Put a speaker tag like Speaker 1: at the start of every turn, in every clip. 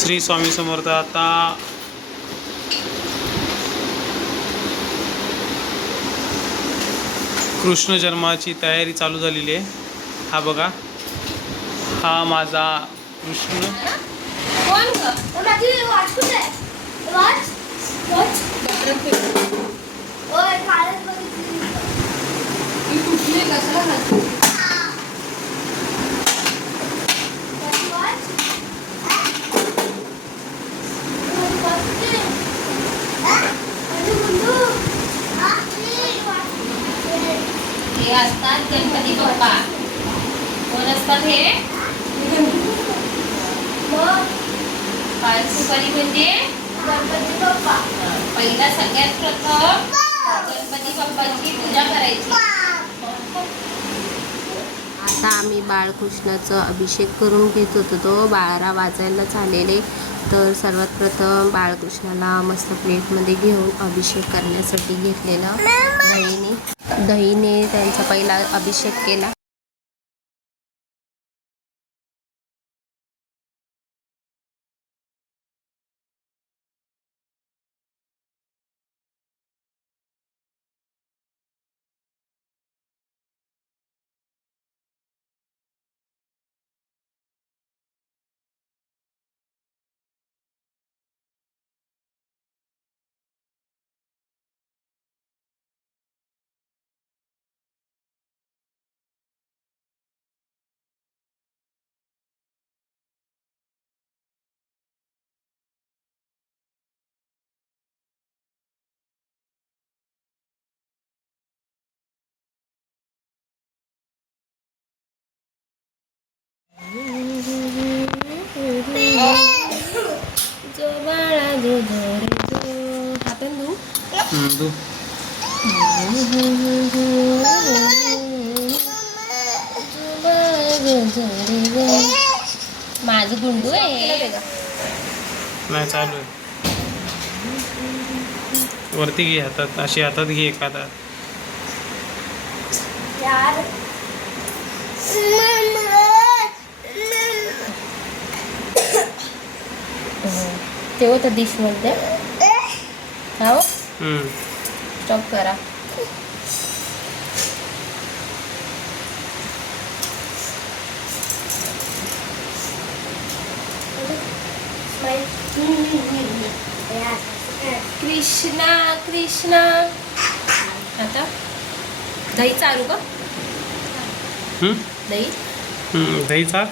Speaker 1: श्री स्वामी समर्थ आता कृष्ण जन्माची तयारी चालू झालेली आहे. हा बघा. हा माझा कृष्ण
Speaker 2: कोण ग
Speaker 3: माझी वॉच कुठे आहे वॉच वॉच ओय कालच बघितली
Speaker 2: ही कुठली आहे? कशाला घालतो
Speaker 3: माझी वॉच माझी वॉच कुठे आहे? माझी गुंडू माझी वॉच
Speaker 2: हे असतात गणपती बाप्पा. कोण असतात हे? म्हणजे?
Speaker 3: गणपती बाप्पा.
Speaker 2: पहिला सगळ्यात प्रथम गणपती बाप्पाची पूजा करायची.
Speaker 4: आता आम्ही बाळकृष्णाचं अभिषेक करून घेत होतो. तो बाळारा वाजायला झालेले तर सर्वात प्रथम बाळकृष्णाला मस्त प्लेटमध्ये घेऊन अभिषेक करण्यासाठी घेतलेला. दहीने दहीने त्यांचा पहिला अभिषेक केला.
Speaker 1: दू.
Speaker 4: माझं गुंडू आहे.
Speaker 1: नाही चालू आहे. वरती घे हातात. अशी हातात घे एका हातात
Speaker 4: तेव्हा तर डिशमध्ये हो
Speaker 1: हम्म.
Speaker 4: स्टॉप करा। कृष्णा कृष्णा। आता? दही चालू का?
Speaker 1: हम्म?
Speaker 4: दही?
Speaker 1: हम्म, दही चाल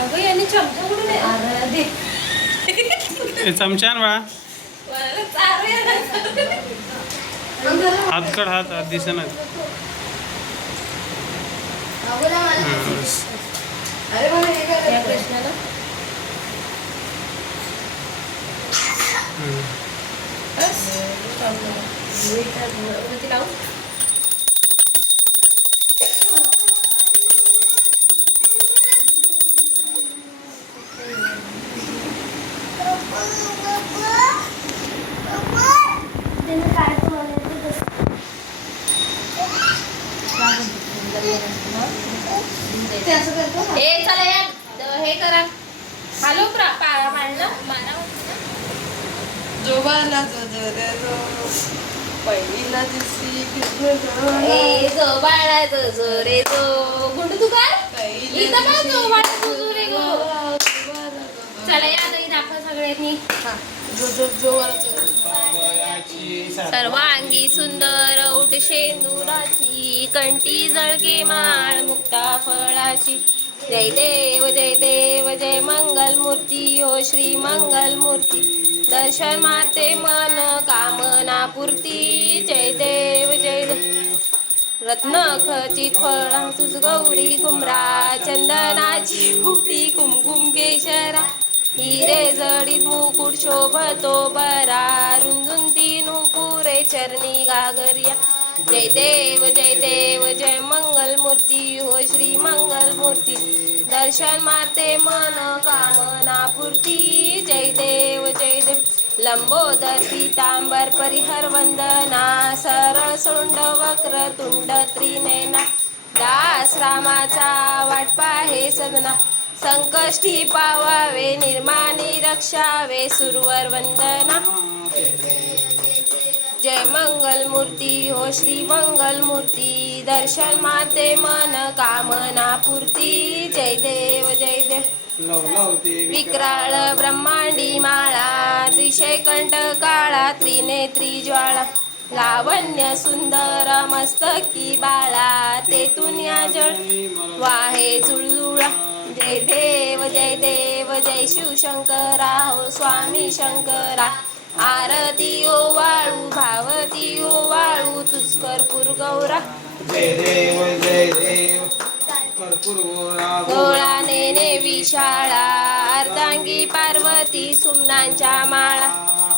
Speaker 4: अगं यांनी चमचा कुठून
Speaker 1: चमचा बाळा
Speaker 4: चारू ना.
Speaker 1: हात कड हात हात दिसेना.
Speaker 4: या कृष्णाला
Speaker 1: हम्म.
Speaker 4: बस. स्टॉप करा. वरती लावू ए चला या द- हे करा हॅलो प्रा पा- मांडलं मांडा
Speaker 5: जोबाला जो जो जो कृष्ण
Speaker 4: ए जो बाळा जो जो रे जो. गुंडू तू काय? इथं काय जो बाळा जो जो रे गो. चला या दही दाखवा सगळ्यांनी.
Speaker 5: जो जो जोवाला जो
Speaker 4: सर्वांगी सुंदर उठ शेंदुराची कंठी जळके माळ मुक्ता फळाची. जय देव जय देव जय मंगल मूर्ती हो श्री मंगल मूर्ती दर्शन माते मन कामना पूर्ती जय देव जय रत्न खचित फळा तुझ गौरी कुमरा चंदनाची मुक्ती कुमकुम केशरा. हिरे जडीत मुकुट शोभतो बरा तीन नुपुरे चरणी गागरिया जय देव जय देव जय मंगल मूर्ती हो श्री मंगल मूर्ती दर्शन मारते मन कामना पूर्ती जय देव लंबोदर पीतांबर परिहर वंदना सरसुंड वक्र तुंड त्रिनेना दास रामाचा वाटपा हे सदना संकष्टी पावावे निर्माणी रक्षावे सुरवर वंदना. जय मंगल मूर्ती हो श्री मंगल मूर्ती दर्शन माते मन कामना पूर्ती जय देव जय देव. विक्राळ ब्रह्मांडी माळा त्रिशय कंठ काळा त्रिनेत्री ज्वाळा. लावण्य सुंदर मस्तकी बाळा तेतून या जळ वाहे जुळजुळा. जय देव जय देव जय शिवशंकरा हो स्वामी शंकरा. आरती ओ वाळू भावती ओ वाळू तुझकर गौरा.
Speaker 1: जय देव जय भरपूर गोळा
Speaker 4: गोळा नेने विशाळा अर्धांगी पार्वती सुमनांच्या माळा.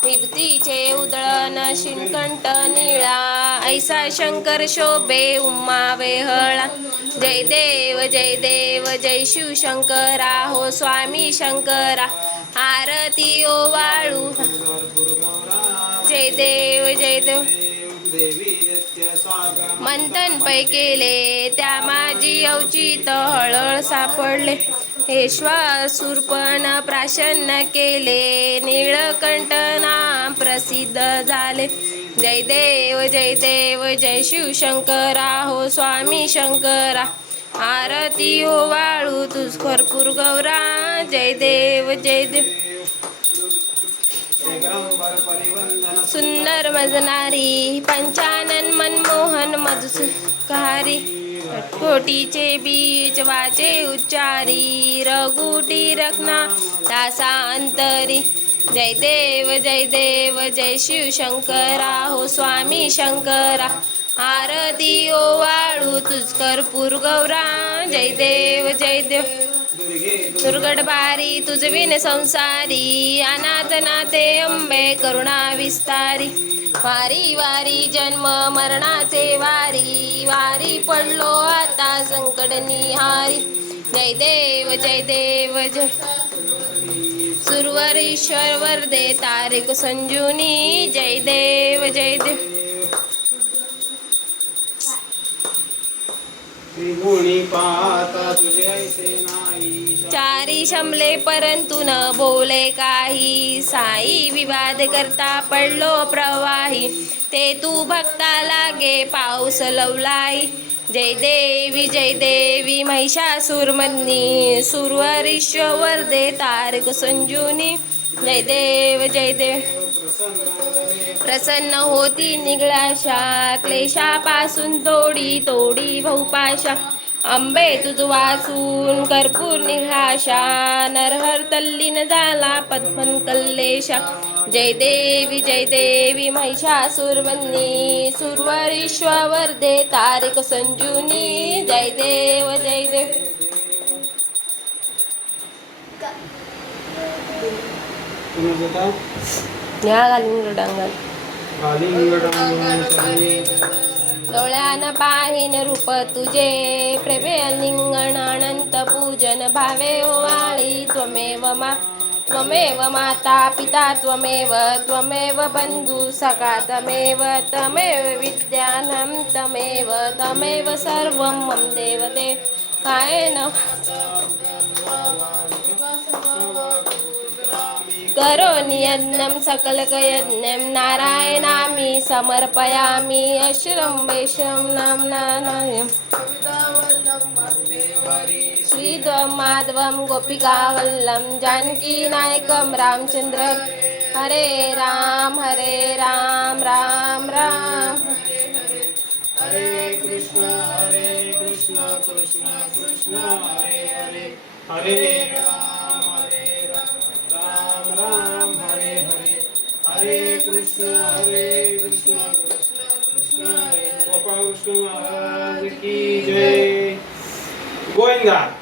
Speaker 4: विभतीचे उदळन शिणकंठ निळा. ऐसा शंकर शोभे उम्मा वेहळा. जय देव जय देव जय शिवशंकरा हो स्वामी शंकरा आरती ओ वाळू. जय देव जय देव. मंथन पै केले त्या माझी अवचित हळळ सापडले. हे श्वासूरपण प्राशन्न केले निळकंठ नाम प्रसिद्ध झाले. जय देव जय देव जय शिवशंकरा हो स्वामी शंकरा. आरती हो वाळू तुझ भरपूर गौरा. जय देव जय देव. सुंदर मजनारी पंचानन मनमोहन मधुसुकारी कोटीचे बीज वाचे उच्चारी रघुटी रत्ना दासा अंतरी जय देव जय देव जय शिव शंकरा हो स्वामी शंकरा. आरती ओ वाळू तुझकर गौरा. जय देव जय देव.
Speaker 1: दुर्गे
Speaker 4: दुर्गड बारी तुझ विन संसारी अनाथ नाते अंबे करुणा विस्तारी. वारी वारी जन्म मरणाचे वारी. वारी पडलो आता संकट निहारी. जय देव जय देव जय. सुरवर ईश्वर वरदे तारीख संजुनी. जय देव जय देव.
Speaker 1: त्रिगुणी पाहता तुझे ऐसे नाही.
Speaker 4: चारी शमले परंतु न बोले काही. साई विवाद करता पडलो प्रवाही. ते तू भक्ता लागे पाऊस लवलाई. जय देवी जय देवी महिषासुरमधनी सुरवरीश्वर दे तारक संजुनी. जय देव जय देव. प्रसन्न होती निगळाशा. क्लेशापासून तोडी तोडी बहुपाशा आंबे तुझ वाचून कर्पूर निघाशा. नरहर तल्लीन झाला पद्मन कल्लेशा. जय देवी जय देवी महिषासुरमन्नी सुरवरीश्वर दे तारिक संजुनी. जय देव जय देव. घालून डांगल डोळ्यान पाहिन रूप तुझे प्रेमे लिंगणानंत पूजन भावे ओवाळी त्वमेव मा त्वमेव माता पिता त्वमेव त्वमेव बंधू सखा तमेव तमेव विद्यानं तमेव तमेव सर्वं मम देवते. कायेन करोमि यज्ञं सकलकयज्ञं नारायणामि समर्पयामि अश्रं वैश्रं नाम्ना नायम् श्रीद्वमाधवं गोपिकावल्लं जानकीनायकं रामचन्द्र हरे राम हरे राम राम राम।
Speaker 1: हरे कृष्ण हरे कृष्ण कृष्ण कृष्ण हरे हरे। हरे राम। गोपाल कृष्ण महाराज की जय गोविंदा
Speaker 3: गोपाळ